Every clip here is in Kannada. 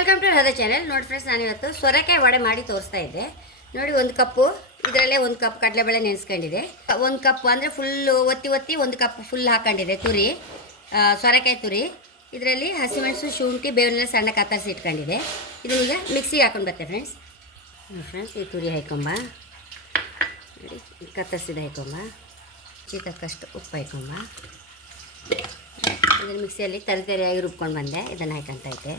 ವೆಲ್ಕಮ್ ಟು ಹದ ಚಾನೆಲ್. ನೋಡಿ ಫ್ರೆಂಡ್ಸ್, ನಾನಿವತ್ತು ಸೊರೆಕಾಯಿ ವಡೆ ಮಾಡಿ ತೋರಿಸ್ತಾ ಇದ್ದೆ. ನೋಡಿ, ಒಂದು ಕಪ್ಪು ಇದರಲ್ಲೇ ಒಂದು ಕಪ್ ಕಡಲೆಬೇಳೆ ನೆನೆಸ್ಕೊಂಡಿದೆ. ಒಂದು ಕಪ್ ಅಂದರೆ ಫುಲ್ಲು ಒತ್ತಿ ಒಂದು ಕಪ್ ಫುಲ್ ಹಾಕೊಂಡಿದೆ ತುರಿ, ಸೊರೆಕಾಯಿ ತುರಿ. ಇದರಲ್ಲಿ ಹಸಿಮೆಣಸು, ಶುಂಠಿ, ಬೇವನ್ನೆಲ್ಲ ಸಣ್ಣ ಕತ್ತರಿಸಿ ಇಟ್ಕೊಂಡಿದೆ. ಇದನ್ನೀಗ ಮಿಕ್ಸಿಗೆ ಹಾಕೊಂಡು ಬರ್ತೆ ಫ್ರೆಂಡ್ಸ್. ಫ್ರೆಂಡ್ಸ್, ಈ ತುರಿ ಹಾಕೊಂಬ, ನೋಡಿ ಕತ್ತರಿಸಿದ ಹಾಕೊಂಬ, ತಕ್ಕಷ್ಟು ಉಪ್ಪು ಹಾಕೊಂಬ. ಇದನ್ನು ಮಿಕ್ಸಿಯಲ್ಲಿ ತರಿಯಾಗಿ ರುಬ್ಕೊಂಡು ಬಂದೆ. ಇದನ್ನು ಹಾಕಂತೈತೆ.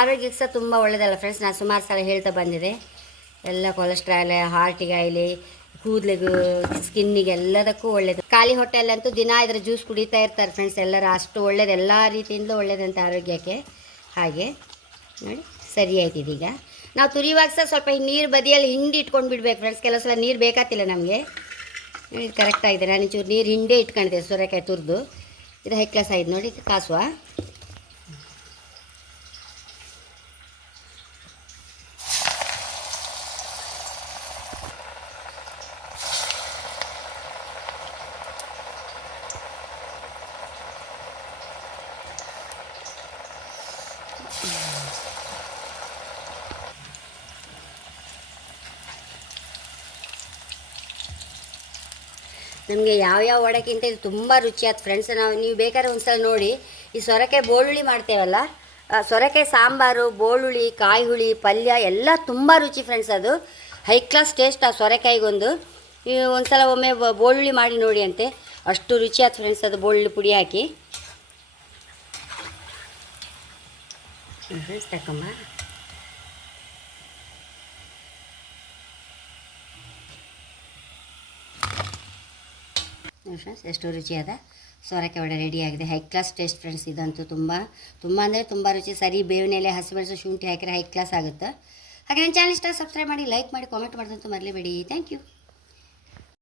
ಆರೋಗ್ಯಕ್ಕೆ ಸಹ ತುಂಬ ಒಳ್ಳೆಯದಲ್ಲ ಫ್ರೆಂಡ್ಸ್. ನಾನು ಸುಮಾರು ಸಲ ಹೇಳ್ತಾ ಬಂದಿದೆ, ಎಲ್ಲ ಕೊಲೆಸ್ಟ್ರಾಲ್, ಹಾರ್ಟಿಗೆ ಆಯಿಲಿ, ಕೂದಲಿಗೂ, ಸ್ಕಿನ್ನಿಗೆ ಎಲ್ಲದಕ್ಕೂ ಒಳ್ಳೆಯದು. ಖಾಲಿ ಹೊಟ್ಟೆಯಲ್ಲಂತೂ ದಿನ ಇದರ ಜ್ಯೂಸ್ ಕುಡಿತಾ ಇರ್ತಾರೆ ಫ್ರೆಂಡ್ಸ್. ಎಲ್ಲರೂ ಅಷ್ಟು ಒಳ್ಳೇದು, ಎಲ್ಲ ರೀತಿಯಿಂದಲೂ ಒಳ್ಳೇದಂತ ಆರೋಗ್ಯಕ್ಕೆ. ಹಾಗೆ ನೋಡಿ, ಸರಿ ಆಯ್ತು. ಇದೀಗ ನಾವು ತುರಿಯುವಾಗ ಸಹ ಸ್ವಲ್ಪ ನೀರು ಬದಿಯಲ್ಲಿ ಹಿಂಡಿ ಇಟ್ಕೊಂಡು ಬಿಡ್ಬೇಕು ಫ್ರೆಂಡ್ಸ್. ಕೆಲವು ಸಲ ನೀರು ಬೇಕಾತಿಲ್ಲ ನಮಗೆ. ಇದು ಕರೆಕ್ಟಾಗಿದೆ. ನಾನು ಚೂರು ನೀರು ಹಿಂಡೆ ಇಟ್ಕೊಂಡಿದ್ದೆ ಸೋರೆಕಾಯಿ ತುರಿದು. ಇದು ಹೈ ಕ್ಲಾಸ್ ಆಯ್ತು ನೋಡಿ, ಕಾಸುವ. ನಮಗೆ ಯಾವ್ಯಾವ ವಡೆಗಿಂತ ಇದು ತುಂಬ ರುಚಿಯಾದ ಫ್ರೆಂಡ್ಸ್. ನೀವು ಬೇಕಾದ್ರೆ ಒಂದು ಸಲ ನೋಡಿ. ಈ ಸೊರೆಕಾಯಿ ಬೋಳುಳ್ಳಿ ಮಾಡ್ತೇವಲ್ಲ, ಸೊರೆಕಾಯಿ ಸಾಂಬಾರು, ಬೋಳುಳ್ಳಿ, ಕಾಯಿ ಹುಳಿ, ಪಲ್ಯ ಎಲ್ಲ ತುಂಬ ರುಚಿ ಫ್ರೆಂಡ್ಸ್. ಅದು ಹೈ ಕ್ಲಾಸ್ ಟೇಸ್ಟ್. ಆ ಸೊರೆಕಾಯಿಗೊಂದು ಒಂದು ಸಲ ಒಮ್ಮೆ ಬೋಳುಳ್ಳಿ ಮಾಡಿ ನೋಡಿ ಅಂತೆ, ಅಷ್ಟು ರುಚಿಯಾದ ಫ್ರೆಂಡ್ಸ್. ಅದು ಬೋಳುಳ್ಳಿ ಪುಡಿ ಹಾಕಿ ಫ್ರೆಂಡ್ಸ್ ತಕೊಂಬ. ಫ್ರೆಂಡ್ಸ್, ಎಷ್ಟು ರುಚಿಯಾದ ಸೋರೆಕಾಯಿ ವಡೆ ರೆಡಿಯಾಗಿದೆ. High class taste friends. ಇದಂತೂ ತುಂಬ ಅಂದರೆ ತುಂಬ ರುಚಿ. ಸರಿ ಬೇವಿನ ಎಲೆ, ಹಸಿಮೆಣಸು, ಶುಂಠಿ ಹಾಕಿದ್ರೆ ಹೈ ಕ್ಲಾಸ್ ಆಗುತ್ತೆ. ಹಾಗೆ ನನ್ನ ಚಾನಲ್ ಇಷ್ಟ ಸಬ್ಸ್ಕ್ರೈಬ್ ಮಾಡಿ, ಲೈಕ್ ಮಾಡಿ, ಕಾಮೆಂಟ್ ಮಾಡೋದಂತೂ ಮರಲೇಬೇಡಿ. Thank you.